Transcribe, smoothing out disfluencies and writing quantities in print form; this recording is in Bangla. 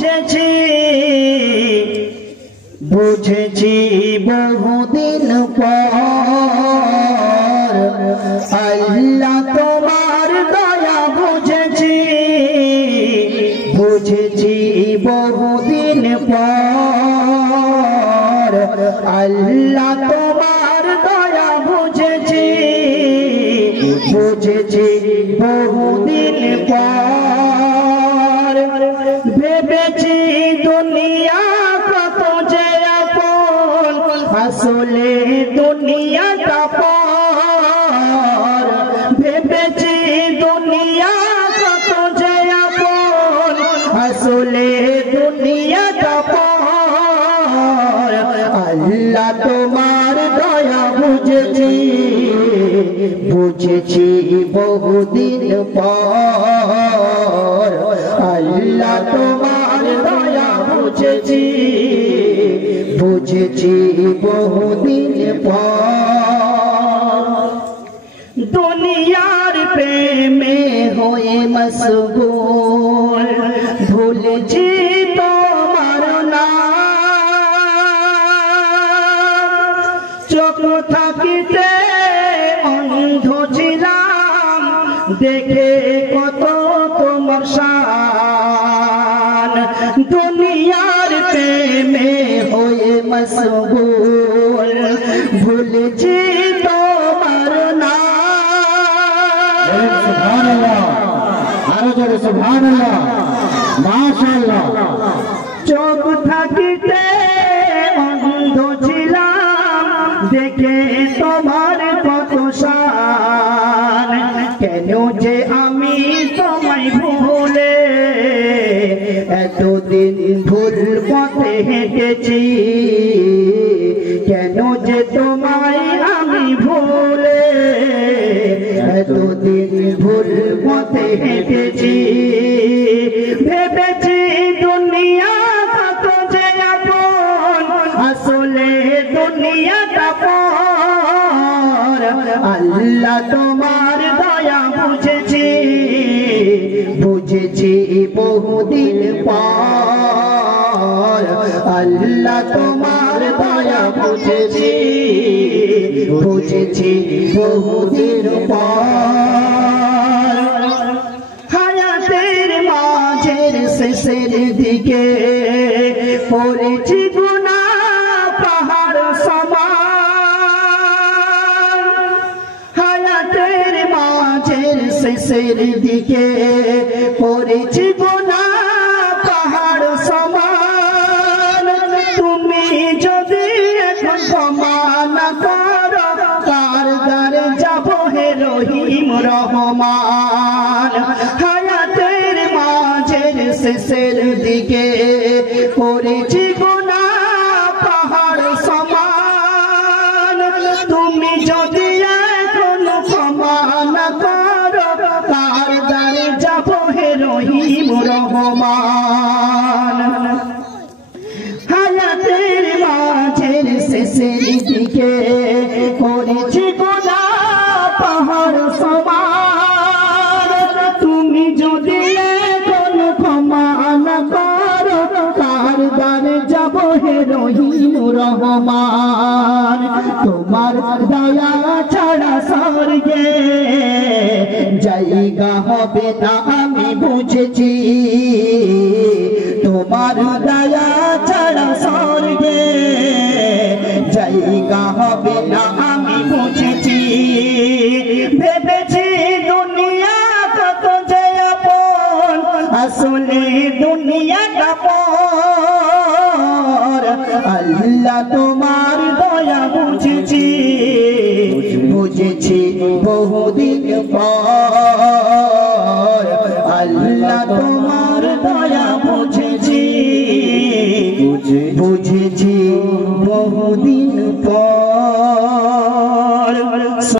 বুঝেছি বুঝেছি বহুদিন পর আল্লাহ তোমার দয়া বুঝেছি বুঝেছি বহুদিন পর আল্লাহ তোমার দয়া বুঝেছি বুঝেছি বহুদিন পর ভেবেছি দুনিয়া কত যে আপন আসলে দুনিয়াটা পর ভেবেছি দুনিয়া কত যে আপন আসলে দুনিয়াটা পর আল্লাহ তোমার দয়া বুঝেছি বুঝেছি বহুদিন পর আল্লাহ তোমার দয়া বুঝেছি বুঝেছি বহুদিন পর দুনিয়ার প্রেমে হয়ে মশগুল ভুলেছি তোমার নাম চোখ থাকিতে অন্ধ ছিলাম দেখে কত তোমার শান দুনিয়ার প্রেমে হয়ে মশগুল ভুলেছি তোমার নাম সুবহানাল্লাহ আরো জোরে সুবহানাল্লাহ মাশাআল্লাহ চোখ থাকিতে অন্ধ ছিলাম দেখে তোমার কত শান কেন যে আমি তোমায় ভুলে এতদিন ভুল পথে হেঁটেছি কেন যে তোমায় আমি ভুলে এতদিন ভুল পথে হেঁটেছি ভেবেছি দুনিয়া কত যে আপন আসলে দুনিয়াটা পর আল্লাহ তোমার দয়া বুঝেছি বুঝেছি বহুদিন পর আল্লাহ তোমার দয়া বুঝেছি বুঝেছি বহুদিন পর হায়াতের মাঝের শেষের দিকে পড়েছি গুনাহ পাহাড় সমান হায়াতের মাঝের শেষের দিকে পড়েছি গুনাহ পাহাড় সমান তুমি যদি এখন ক্ষমা না করো কার দ্বারে যাব হে রহিম রহমান হায়াতের মাঝের শেষের দিকে করেছি গুনাহ পাহাড় সমান তুমি যদি এখন ক্ষমা না করো কার দ্বারে যাব হে রহিম রহমান হায়াতের মাঝের শেষের দিকে করেছি গুনাহ পাহাড় সমান তুমি যদি এখন ক্ষমা না করো কার দ্বারে যাব হে রহিম রহমান তোমার দয়া ছাড়া স্বর্গে জায়গা হবে না আমি বুঝেছি তোমার দয়া ছাড়া স্বর্গে জায়গা হবে না আমি বুঝেছি ভেবেছি দুনিয়া কত যে আপন আসলে দুনিয়াটা পর আল্লাহ তোমার দয়া বুঝেছি বুঝেছি বহুদিন পর আল্লাহ তোমার দয়া বুঝেছি বুঝেছি বহুদিন